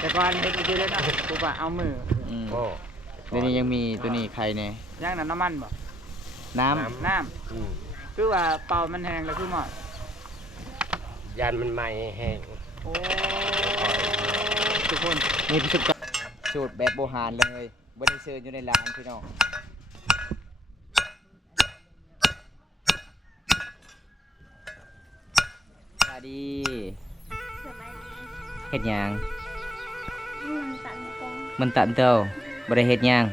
แต่ก่อนเฮ็ดอยู่เลยเนาะกูว่าเอามือโอ้เดี๋ยวนี้ยังมีตัวนี้ใครเนี่ยย่างน้ำมันบ่น้ำคือว่าเป่ามันแห้งแล้วคือหมดยันมันใหม่แห้งโอ้ทุกคนนี่พิสูจน์สูตรแบบโบราณเลยบ่ได้ซื้ออยู่ในร้านพี่น้องสวัสดีเฮ็ดหยังมันตันเต้าบ่ได้เฮ็ดหยัง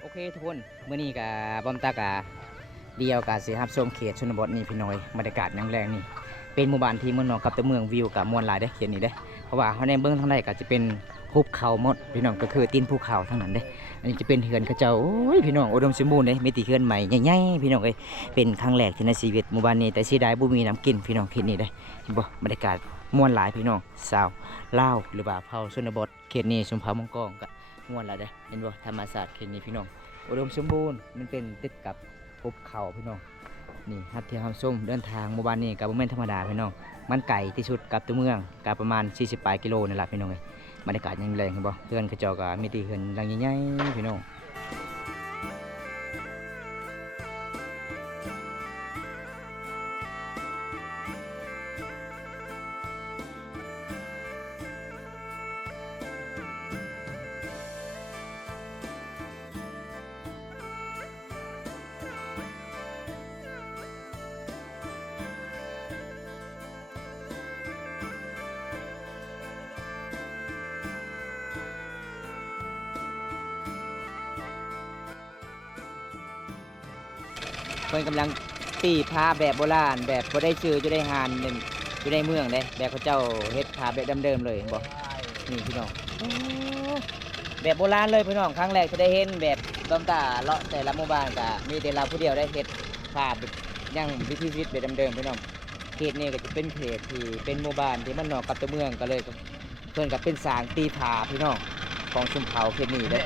โอเคทุกคนมื้อนี้กับบอมตากะเดียวกับสิรับชมเขตชนบทนี่พี่น้อยบรรยากาศยังแรงนี่เป็นหมู่บ้านที่เมืองนอกกับตัวเมืองวิวกับมวลหลายเด้เขียนนี่เด้เพราะว่าเขาในเบื้องทางใดก็จะเป็นภูเขาหมดพี่น้องก็คือตีนภูเขาทั้งนั้นเด้อันนี้จะเป็นเฮือนเขาเจ้าโอ้ยพี่น้องอุดมสมบูรณ์เด้มีตีเฮือนใหม่ใหญ่ๆพี่น้องเอ้ยเป็นครั้งแรกที่ในชีวิตหมู่บ้านนี้แต่เสียดายบ่มีน้ำกินพี่น้องเขตนี้เด้เห็นบ่บรรยากาศมวลหลายพี่น้องชาวลาวหรือว่าเผ่าชนบทเขตนี้ชุมพรมังกรก็มวลหลายเด้เห็นบ่ธรรมชาติเขตนี้พี่น้องอุดมสมบูรณ์มันเป็นติดกับภูเขาพี่น้องนี่ฮัทเทียมส้มเดินทางหมู่บ้านนี้กับโมเมนต์ธรรมดาพี่น้องมันไกลที่สุดกับตัวเมืองกับประมาณ40 ปลายกิโลนี่แหละพี่น้องเลยบรรยากาศยังแรงเห็นบ่เพื่อนกระจอกมีตีเหินรังใหญ่ๆพี่น้องเพื่อนกำลังตีผ้าแบบโบราณแบบบ่ได้ชื่อจะได้หานอยู่ในเมืองเลยแบบเขาเจ้าเฮ็ดผ้าแบบเดิมๆเลยบอกนี่พี่น้องแบบโบราณเลยพี่น้องครั้งแรกจะได้เห็นแบบต้มตาเลาะแต่ละหมู่บ้านก็มีแต่เราผู้เดียวได้เฮ็ดผ้าแบบยังวิถีชีวิตแบบเดิมๆพี่น้องเขตนี้ก็จะเป็นเขตที่เป็นหมู่บ้านที่มันนอกกับตัวเมืองก็เลยเพื่อนกับเป็นสางตีผ้าพี่น้องของชุมเผาเขตนี้ได้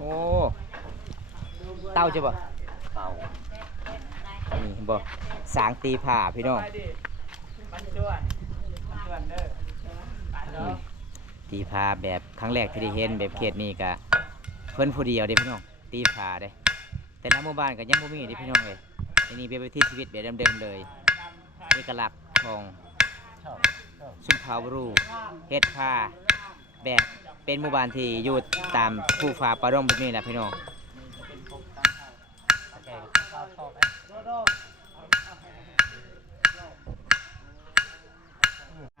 โอ้เต้าใช่ป่ะเต้านี่บ่สางตีผ้าพี่น้องตีผ้าแบบครั้งแรกที่ได้เห็นแบบเขตนี้ก็เพิ่นผู้เดียวเด้พี่น้องตีผ้าเด้แต่ละหมู่บ้านก็ยังบ่มีเด้พี่น้องเลยอันนี้เป็นวิถีชีวิตแบบเดิมๆเลยเอกลักษณ์ของชุมเผาบรูเฮ็ดผ้าแบบเป็นหมู่บ้านที่อยู่ตามภูฟ้าปะร่มแบบนี้แหละพี่น้อง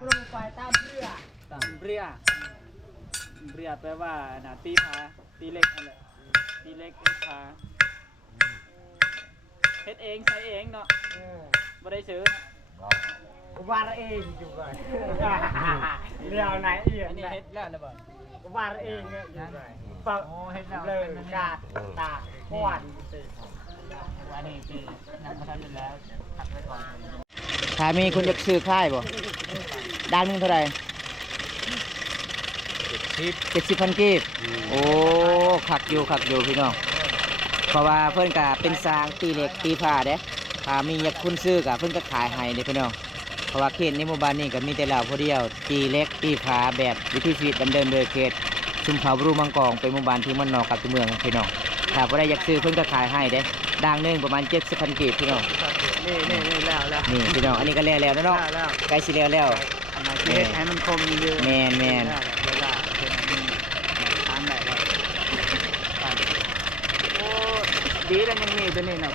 ลงไปตามเรือแปลว่าน่ะตีผาตีเล็กนั่นแหละตีเล็กผาเฮ็ดเองใช้เองเนาะบ่ได้ซื้อวาดเองอยู่ก่อนเรียวไหนอีกอันนี้เฮ็ดแล้วบ่วาดเองเนี่ยอยู่ก่อนเปิดเฮ็ดแล้วเลยกาตาขวานอันนี้คือนักพัฒนาแล้วพักไว้ก่อนถ้ามีคุณจะซื้อค่ายบ่ด้านนึงเท่าไหร่70,000 กีบโอ้ขักอยู่พี่น้องเพราะว่าเพิ่นก็เป็นสร้างตีเหล็กตีผ้าเด้ถ้ามีอยากคุณซื้อก็เพิ่นก็ขายให้เด้พี่น้องเพราะว่าเขตในหมู่บ้านนี้ก็มีแต่เราผู้เดียวตีเหล็กตีผ้าแบบวิถีชีวิตเดิมๆเลยเขตชุมเผาบรูมังกรเป็นหมู่บ้านที่มันนอกกับตัวเมืองพี่น้องถ้าบ่ได้อยากซื้อเพิ่นก็ขายให้เด้ด่างนึงประมาณ70,000 กีบพี่น้องนี่แล้วนี่พี่น้องอันนี้ก็แล้วเนาะใกล้สิแล้วอันนั้นเฮ็ดให้มันคมเยอะแม่นเวลาเฮ็ดทางได้แล้วโอ้ดีแล้วยังมีตัวนี้เนาะ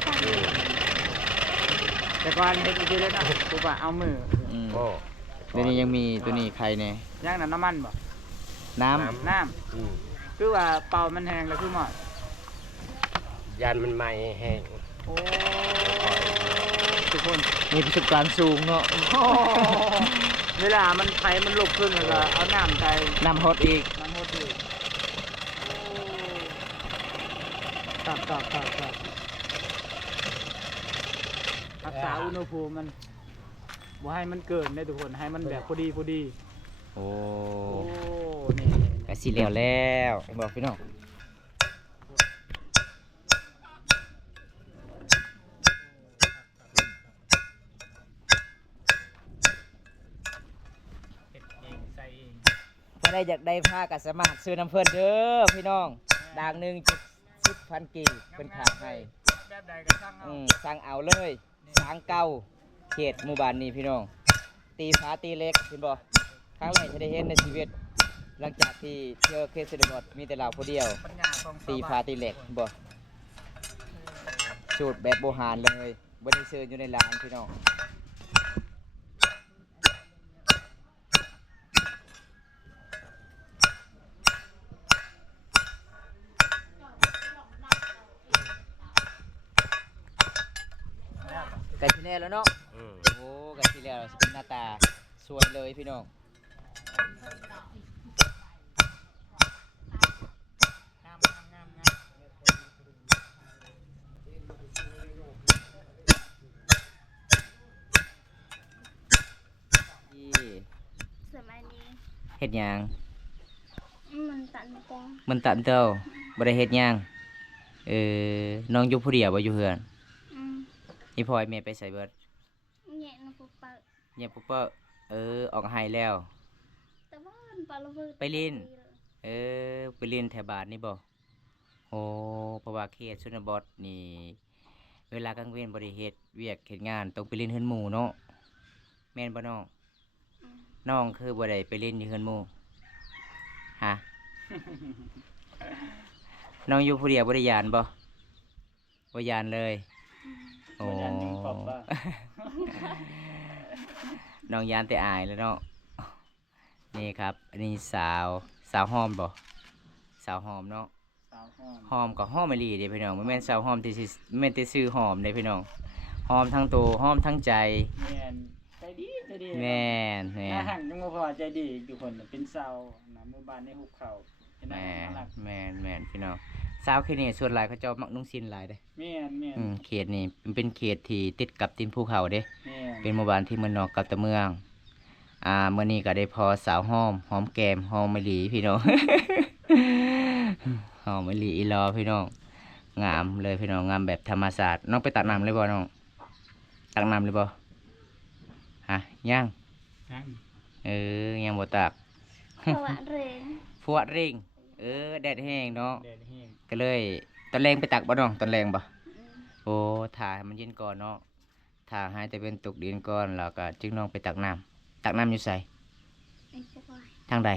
แต่ก่อนเฮ็ดอยู่เลยเนาะกูว่าเอามือโอ้ เดี๋ยวนี้ยังมีตัวนี้ใครเนี่ย ย่างน้ำมันบ่ น้ น้ อืม ำคือว่าเป่ามันแห้งแล้วคือหมด ยันมันไหม้แห้ง โอ้ทุกคน ำมีประสบการณ์สูงเนาะ เวลามันไฟมันลุกขึ้นแล้วก็เอาน้ำใส่ น้ำฮอตอีก น้ำโหดดูครับรักษาอุณหภูมิมันบ่ให้มันเกินได้ทุกคนให้มันแบบพอดี โอ้ โอ้นี่ กะสิแล้วบอกพี่น้อง เฮ็ดเองใส่เอง ถ้าได้อยากได้ผ้าก็สามารถซื้อน้ำเพิ่นเด้อพี่น้องด่างหนึ่ง10,000 กีบเป็นขายให้ แบบใดก็ช่างเอา สั่งเอาเลยสางเก่าเขตหมู่บ้านนี้พี่น้อง ตีฟ้าตีเล็กเห็นบ่ครั้งแรกจะได้เห็นในชีวิต หลังจากที่เที่ยวเคสเซนบอดมีแต่เราผู้เดียว ปัญญาของชว ตี บ้น ฟ้าตีเหล็กเห็นบ่สูตรแบบโบราณเลยบ่ได้เชิญอยู่ในร้านพี่น้องกันที่แน่แล้วเนาะ อืม โอ้กันที่แล้วสิเป็นหน้าตาสวยเลยพี่น้อง งาม ที่ สมัยนี้ เฮ็ดหยัง มันตันปอง มันตันเต้าบ่ได้เฮ็ดหยังน้องอยู่ผู้เดียวบ่อยู่เฮือน อืม อีพ่อไอ้แม่ไปใส่เบิด แง่นปุปะ เนี่ยปุ๊บเปอออกให้แล้ว แต่ว่ามันปลาละเบิด ไปเล่น ไปเรียนแถวบ้านนี่บ่โอ้เพราะว่าเขตชนบทนี่ เวลากลางเว้นบ่ได้เฮ็ดเวียกเฮ็ดงานต้องไปเล่นเฮือนหมู่เนาะแม่นบ่น้อง อืม น้องคือบ่ได้ไปเล่นอยู่เฮือนหมู่ฮะ น้องอยู่ผู้เดียวบ่ได้ยานบ่บ่ยานเลยโอ้ บ่ยันยังตอบว่า น้องยานแต่อายแล้วเนาะนี่ครับอันนี้สาวหอมบ่สาวหอมเนาะ สาวห้อง หอมกับหอมมะลิเด้พี่น้องบ่แม่นสาวหอมที่สิแม่นแต่ซื้อหอมเด้พี่น้องหอมทั้งตัวหอมทั้งใจ แม่นใจดี แม่นแม่ น่าน หักจังบ่พอใจดีทุกคนเป็นสาวนะหมู่บ้านในหุบเขาเป็นน่า แม่น รัก แม่นพี่น้องสาวเขตนี้ส่วนหลายเขาเจ้ามักนุ่งสิ้นหลายเด้ แม่น เขตนี้เป็นเขตที่ติดกับตีนภูเขาเด้ แม่น เป็นหมู่บ้านที่เมืองนอกกับตะเมืองมื้อนี้ก็ได้พอสาวหอมแก้มหอมมะลิพี่น้อง หอมมะลิอีหลอพี่น้องงามเลยพี่น้องงามแบบธรรมชาติน้องไปตักน้ำเลยบ่น้องตักน้ำเลยบ่ฮะย่าง นั่น ยังบ่ตัก สวัสดี พวดเร่งแดดแห้งเนาะ แดดแห้ง ก็เลยตอนแรงไปตักบ่น้องตอนแรงบ่ อืม โอ้ถ่าให้มันเย็นก่อนเนาะถ่าให้แต่เป็นตกดินก่อนแล้วก็จึงน้องไปตักน้ำตักน้ำอยู่ไส ไอ้พวกอะไร ทางใด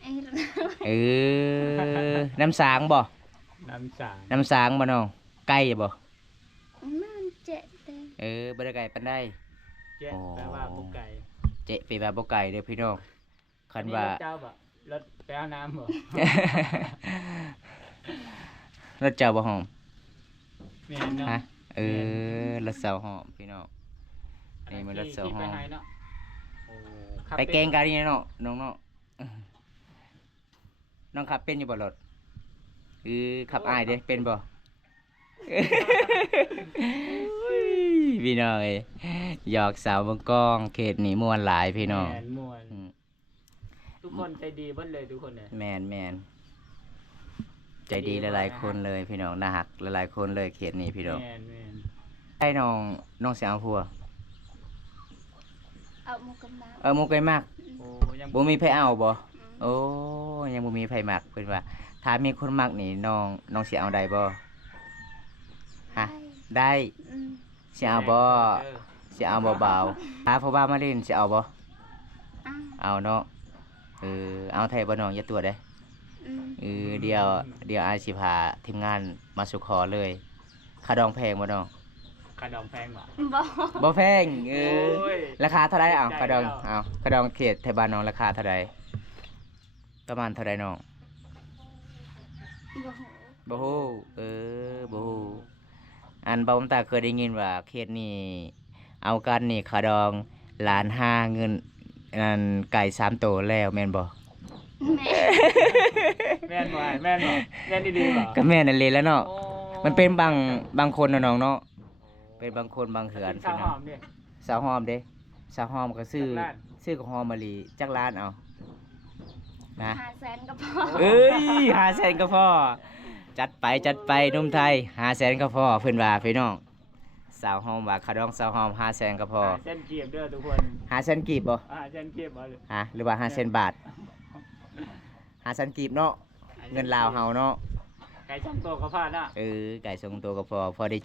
ไอ้ น้ำสางบ่ น้ำสาง น้ำสางบ่น้องไก่บ่ มันเจ็บเต้ บ่ได้ไก่ปานใด เจ๊ อ๋อ แปลว่าบุกไก่ เจ๊ไปแบบบ่ไก่เด้อพี่น้องคันว่า รถเจ้าบ่รถไปเอาน้ำบ่ รถเจ้าบ่หอม แม่นเนาะ ฮะรถเสาหอมพี่น้อง นี่มันรถเสาห้อง ขี่ไปให้เนาะโอ้ขับ ไปแกงกันนี่เนาะน้องเนาะน้องขับเป็นอยู่บ่รถขับอายเด้เป็นบ่ พี่น้องเอ้ยหยอกสาวบางกองเขตนี้ม่วนหลายพี่น้อง แม่นม่วน อืม ทุกคนใจดีเบิดเลยทุกคนเลย แมนใจดีหลายๆคนเลยพี่น้องน่าหักหลายๆคนเลยเขตนี้พี่น้อง แม่น ให้น้องเสียงพัว เอาหมูกำลัง หมูไก่มาก โอ้ยัง บ่มีไผเอาบ่ อืม โอ้ยังบ่มีไผมักเพิ่นว่าถ้ามีคนมักนี่น้องสิเอาได้บ่ฮะได้ อืม สิเอาบ่สิเอาเบาๆถ้าพ่อบ้านมาเล่นสิเอาบ่ อ้าว เอาเนาะเอาไทยบ่น้องอย่าตัวเด้ อืม เดี๋ยวอาจสิพาทีมงานมาสุขอเลยค่าดองแพงบ่น้อง กระดองแพงบ่ บ่ บ่แพงโอ้ย ราคาเท่าไรอ้าว ใจ กระดอง แล้ว อ้าวกระดองเขตไทยบ้านน้องราคาเท่าไรประมาณเท่าไรน้อง บ่ บ่ฮู้บ่ฮู้อันบ่ผมตาเคยได้ยินว่าเขตนี้เอากันนี่กระดองล้านห้าเงินอันไก่3ตัวแล้วแม่นบ่ แม่ แม่นบ่แม่นบ่แม่นดีๆบ่ ก็แม่นนั่นเลยแหล้วเนาะ โอ้ มันเป็นบางคนเนาะน้องเนาะเป็นบางคนบางเหือน สาวห พี่น้ อ อง มดิ สาวหอมเด้สาวหอมก็ซื้อ จักรล้าน ซื้อกับหอมมะลิจักรล้านเอานะ 500,000ก็พอ เอ้ย500,000ก็พอจัดไปหนุ่มไทย500,000ก็พอเพิ่นว่าพี่น้องสาวหอมว่าขะดองสาวหอม500,000ก็พอ เส้นเกียบเด้อทุกคน 500,000กีบบ่ เส้นเกียบบ่ ฮะหรือว่า500,000บาท500,000กีบเนาะเงินลาวเฮาเนาะ ไก่ช่องโตก็พลาดนะ ไก่ทรงตัวก็พอได้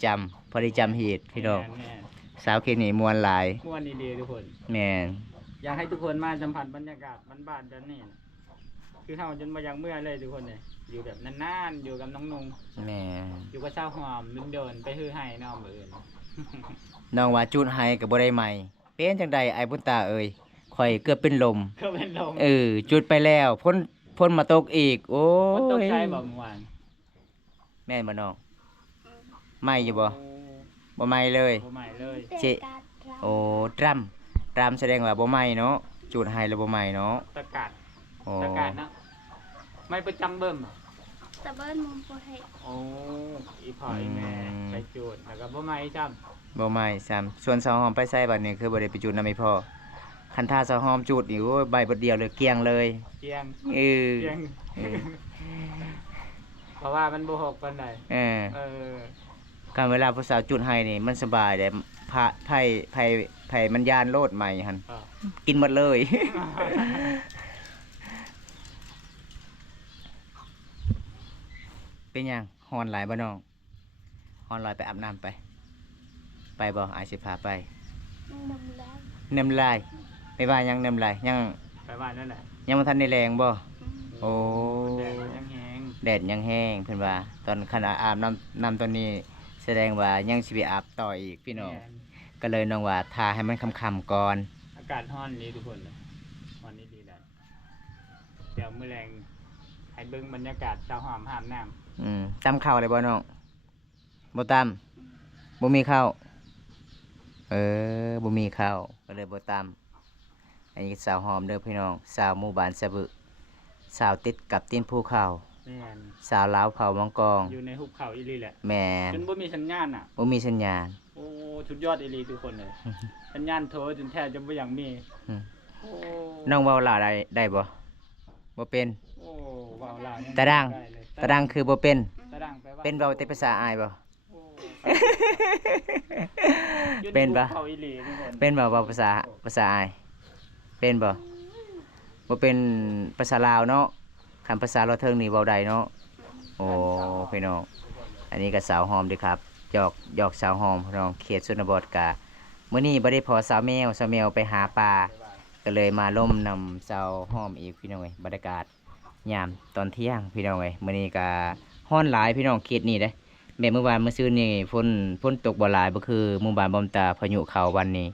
จำเหตุพี่น้อง แม่น สาวเขตนี่มวนหลาย ม่วนดีๆทุกคน แม่น อยากให้ทุกคนมาสัมผัสบรรยากาศบ้านๆจันนี่นะคือเฮาจนบ่อยากเมื่อเลยทุกคนเลยอยู่แบบนานๆอยู่กับน้องนุ่ง แม่น อยู่กับเช้าวหอมเดินๆไปฮือให้น้องมื้ออื่น น้องว่าจุดให้ก็บ่ได้ใหม่เป็นจังใดไอ้บุญตาเอ้ยข่อยเกือบเป็นลม ก็เป็นลม จุดไปแล้วพ่นมาตกอีก โอ้ มันตก ย ใจบ่เมื่อวาน แม่นบ่น้องไหม่อยู่บ่บ่ไหม่เลย บ่ใหม่เลย เจ โอ้ตรำแสดงว่าบ่ไหม่เนาะจุดให้แล้วบ่ไหม่เนาะ ตะกาด โอ้ ตะกาดนะไม่ประจำเบิ่ม ตะเบิ้นมุมบ่ให้ โอ้อีพ่ออีแม่ไปจูดแล้วก็บ่ใหม่จ้ำ บ่ไหม่ซ้ำส่วนสาวหอมไปใส่บัดนี้คือบ่ได้ไปจุดนำอีพ่อคันท่าสาวหอมจุดนี่โอ้ยใบเบิดเดียวเลยเกลี้ยงเลย เกียง เออ เกียง เออ เพราะว่ามันบ่หกปานใด เออ เออ การเวลาผู้สาวจุดให้นี่มันสบายแต่ไผ่มันยานโลดใหม่หัน เออ กินหมดเลย เป็นหยังฮอนหลายบ่น้องฮอนหลายไปอาบน้ำไป ไปบ่อายสิพาไป นมแล้ว น้ำลายไม่ว่าหยังน้ำลายยัง ไปบ้านนั่นแหละ ยังบ่ทันได้แรงบ่โอ้ แดดมันยังแห้ง แดดยังแห้งเพิ่นว่า ตอนขณะอาบน้ำตอนนี้ แสดงว่ายังสิไปอาบต่ออีกพี่น้อง แม่น ก็เลยน้องว่าทาให้มันค่ำๆก่อน อากาศร้อนนี้ทุกคนเลยร้อนนี้ดีแล้วเดี๋ยวมื้อแรงให้เบิ่งบรรยากาศชาวหอมหามน้ำ ตำข้าวได้บ่น้องบ่ตำบ่มีข้าวบ่มีข้าวก็เลยบ่ตำอันนี้สาวหอมเด้อพี่น้องสาวหมู่บ้านสะบึสาวติดกับตีนภูเขา แม่น สาวลาวเผามังกร อยู่ในหุบเขาอีหลีแหละ แม่น จนบ่มีสัญญาณอ่ะ บ่มีสัญญาณ โอ้สุดยอดอีหลีทุกคนเลย สัญญาณโทรจนแทบจะบ่อยากมี อืม โอ้ น้องเว้าลาวได้บ่บ่เป็น โอ้ว้าวลาวยัง ตะดัง ได้เลย ตะดังคือบ่เป็น ตะดังแปลว่า เป็นเว้าแต่ภาษาอายบ่ โอ้ เป็นปะ อยู่ใหุบเขาอีหลีทุกคน เป็นบ่เว้าภาษาอายเป็นบ่บ่เป็นภาษาลาวเนาะคันภาษาเราวเทิงนี่เว้าได้เนาะโอ้พี่น้องอันนี้ก็สาวหอมเด้อครับหยอกสาวหอมพี่น้องเขตชนบทกะมื้อนี้บ่ได้พอสาวแมวไปหาปลาก็เลยมาล่มนำสาวหอมอีกพี่น้องเอ้ยบรรยากาศยามตอนเที่ยงพี่น้องเอ้ยมื้อนี้ก็ฮ้อนหลายพี่น้องเขตนี้เด้แม่เมื่อวานเมื่อซื่นนี่ฝนตกบ่หลายบ่คือหมู่บ้านบอมตาพายุเข้าวันนี้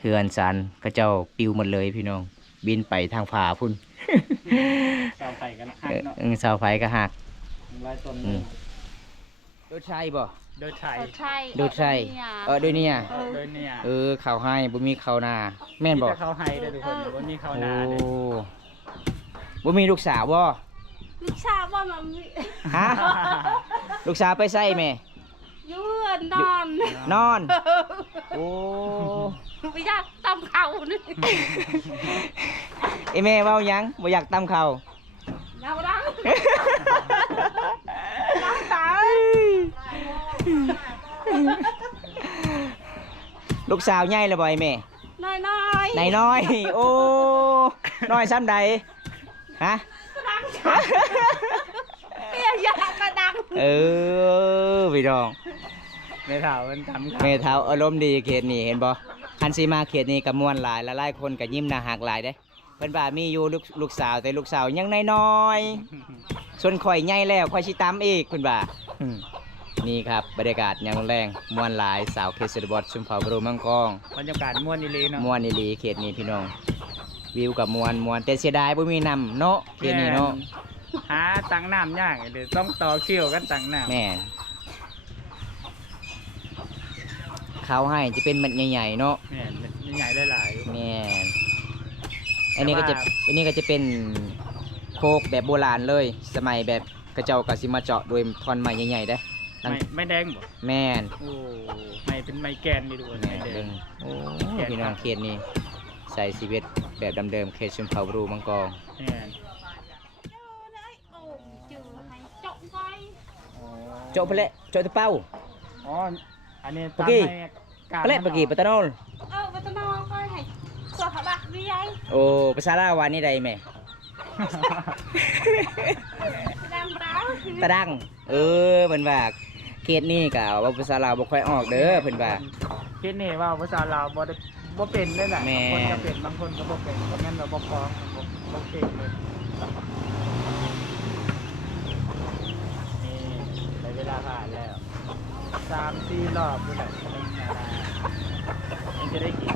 เฮือนสันเขาเจ้าปิวหมดเลยพี่น้องบินไปทางผาพุ่น ชาวไทยกันนะฮักเนาะ เสาไฟก็หัก หลายต้น โดยชัยบ่ โดยไทย ใช่ โดยชัยด้วยเนี่ย โดยเนี่ย ข้าวให้บ่มีข้าวนาแม่น ที่ บ่ จะเข้าไฮเด้อทุกคนวันนี้เข้านาเด้อ บ่มีลูกสาวบ่ ลูกชายว่ามัน ฮะ ลูกสาวไปใส่แม่ อยู่เรือนนอน นอน โอ้ ไม่อยากตำเขานี่ ไอแม่เว้าหยังบ่อยากตำข้าว เงาดังดังตา ลูกสาวใหญ่แล้วบ่ไอแม่ น้อยน้อย ไหนน้อย โอ้น้อยซ้ำใดฮะ ดังอยากมาดัง พี่น้อง แม่ถาวมันทำ แม่เท้าอารมณ์ดีเขตนี้เห็นบ่คันสิมาเขตนี้ก็ม่วนหลายและหลายคนก็ยิ้มหน้าหักหลายเด้เพิ่นว่ามีอยู่ลูกสาวแต่ลูกสาวยังน้อยๆส่วนข่อยใหญ่แล้วข่อยสิตามอีกเพิ่นว่า นี่ครับบรรยากาศยามแรงมวนหลายสาวเขตชนบทชุมเผ่าบรูมังกอง บรรยากาศม่วนอีหลีเนาะ มวนอีหลีเขตนี้พี่น้องวิวกับมวนแต่เสียดายบ่มีน้ำเนาะเขตนี้เนาะ หาตังน้ำยากเดี๋ยวต้องต่อคิวกันตังน้ำ แม่นเขาให้จะเป็นมันใหญ่ๆเนาะ แม่นใหญ่หลายๆ แม่นอันนี้ก็จะ แต่ว่า อันนี้ก็จะเป็นโคกแบบโบราณเลย สมัยแบบกระเจ้ากสิมาเจาะโดยท่อนไม้ใหญ่ๆได้อ ไม่แดงบ่ แม่น โอ้ไม่เป็นไม้แกนนี่ด้วย แม่ ไม่ น แด เบิ่ ง งโอ้พี่น้องเขตนี้ใส่ชีวิตแบบดำเดิมเขตชุมเผ่าบรูมังกอง แม่น โอ้จืดให้จบไป โจาะเพละโจาะตะเป้า อ๋ออันนี้ ปะกี้ ตาม เพละปะกี้ปะตะโนล วัตนองก็ให้ตัวเขาบักดีไอ้ โอ้ภาษาลาววานี่ใดแม่ ดำร้าว ตะดังเเพิ่นว่าเขตนี้ก็ว่าภาษาลาวบ่ค่อยออกเด้อเพิ่นว่า คิดนี่ว่าภาษาลาวบ่เป็นเลยแหละ แม่ บางคนก็เป็นบางคนก็บ่เป็นเพราะงั้นเราบ่ฟ้องบ่เก่งเลยนี่ได้เวลาผ่านแล้ว3-4 รอบนี่แหละยังจะได้กิน